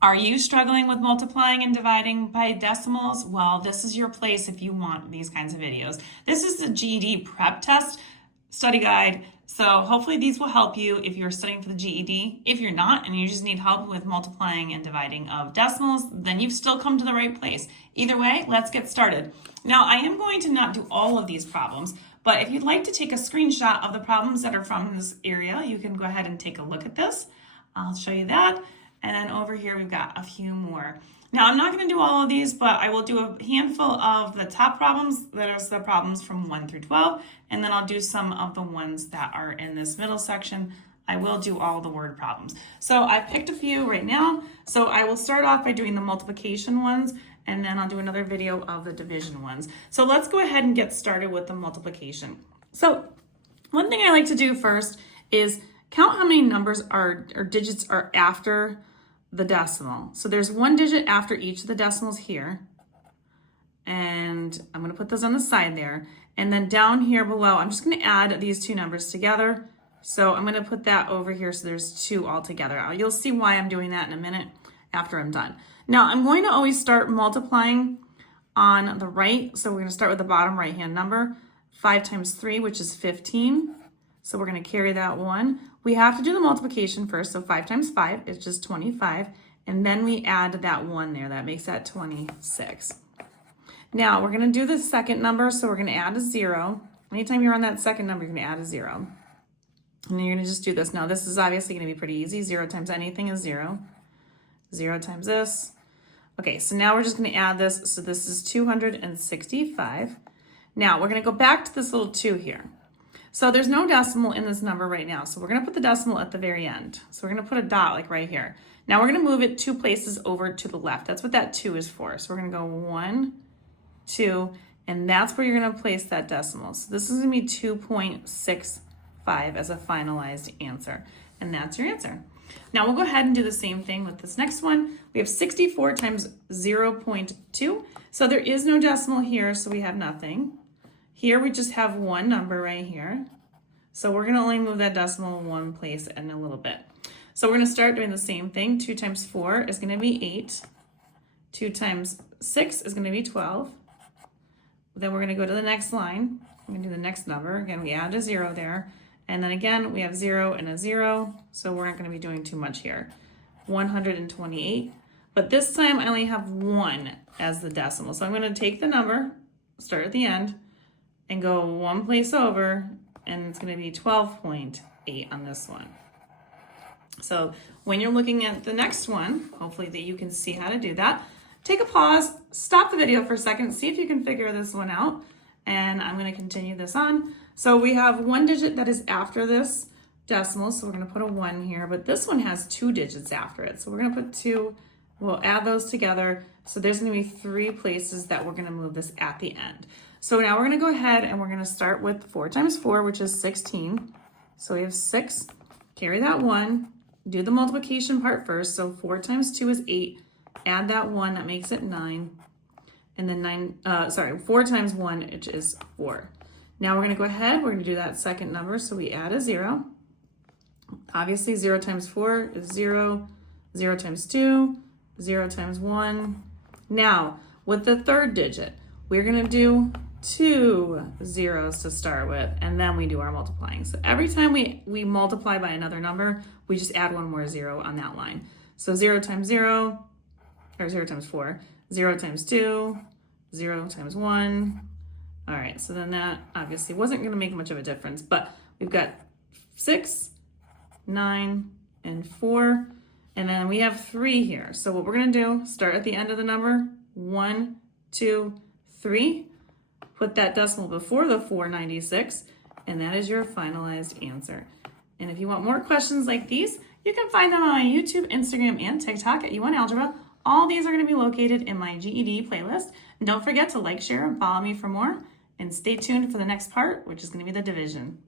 Are you struggling with multiplying and dividing by decimals? Well, this is your place if you want these kinds of videos. This is the GED prep test study guide. So hopefully these will help you if you're studying for the GED. If you're not and you just need help with multiplying and dividing of decimals, then you've still come to the right place. Either way, let's get started. Now, I am going to not do all of these problems, but if you'd like to take a screenshot of the problems that are from this area, you can go ahead and take a look at this. I'll show you that. And then over here, we've got a few more. Now, I'm not going to do all of these, but I will do a handful of the top problems. That are the problems from 1 through 12. And then I'll do some of the ones that are in this middle section. I will do all the word problems. So I picked a few right now. So I will start off by doing the multiplication ones, and then I'll do another video of the division ones. So let's go ahead and get started with the multiplication. So one thing I like to do first is count how many numbers or digits are after the decimal. So there's one digit after each of the decimals here. And I'm going to put those on the side there. And then down here below, I'm just going to add these two numbers together. So I'm going to put that over here so there's 2 all together. You'll see why I'm doing that in a minute after I'm done. Now I'm going to always start multiplying on the right. So we're going to start with the bottom right hand number. 5 times 3, which is 15. So we're going to carry that 1. We have to do the multiplication first. So 5 times 5 is just 25. And then we add that 1 there. That makes that 26. Now we're going to do the second number. So we're going to add a 0. Anytime you're on that second number, you're going to add a 0. And then you're going to just do this. Now this is obviously going to be pretty easy. 0 times anything is 0. 0 times this. Okay, so now we're just going to add this. So this is 265. Now we're going to go back to this little 2 here. So there's no decimal in this number right now. So we're going to put the decimal at the very end. So we're going to put a dot like right here. Now we're going to move it 2 places over to the left. That's what that 2 is for. So we're going to go 1, 2, and that's where you're going to place that decimal. So this is going to be 2.65 as a finalized answer. And that's your answer. Now we'll go ahead and do the same thing with this next one. We have 64 times 0.2. So there is no decimal here, so we have nothing. Here we just have one number right here. So we're going to only move that decimal 1 place in a little bit. So we're going to start doing the same thing. 2 times 4 is going to be 8. 2 times 6 is going to be 12. Then we're going to go to the next line. We're going to do the next number. Again, we add a 0 there. And then again, we have 0 and a 0. So we're not going to be doing too much here. 128. But this time I only have 1 as the decimal. So I'm going to take the number, start at the end, and go 1 place over, and it's going to be 12.8 on this one. So when you're looking at the next one, hopefully that you can see how to do that, take a pause, stop the video for a second, see if you can figure this one out, and I'm going to continue this on. So we have one digit that is after this decimal, so we're going to put a 1 here, but this one has 2 digits after it. So we're going to put 2, we'll add those together. So there's going to be 3 places that we're going to move this at the end. So now we're going to go ahead and we're going to start with 4 times 4, which is 16. So we have 6, carry that 1, do the multiplication part first. So 4 times 2 is 8, add that 1, that makes it 9. And then 4 times 1, which is 4. Now we're going to go ahead, we're going to do that second number. So we add a 0. Obviously 0 times 4 is 0, 0 times 2, 0 times 1. Now with the third digit, we're going to do 2 zeros to start with, and then we do our multiplying. So every time we multiply by another number, we just add 1 more 0 on that line. So 0 times 0, or 0 times 4, 0 times 2, 0 times 1. All right, so then that obviously wasn't going to make much of a difference, but we've got 6, 9, and 4, and then we have 3 here. So what we're going to do, start at the end of the number, 1, 2, 3. Put that decimal before the 496, and that is your finalized answer. And if you want more questions like these, you can find them on my YouTube, Instagram, and TikTok at U1Algebra. All these are going to be located in my GED playlist. And don't forget to like, share, and follow me for more. And stay tuned for the next part, which is going to be the division.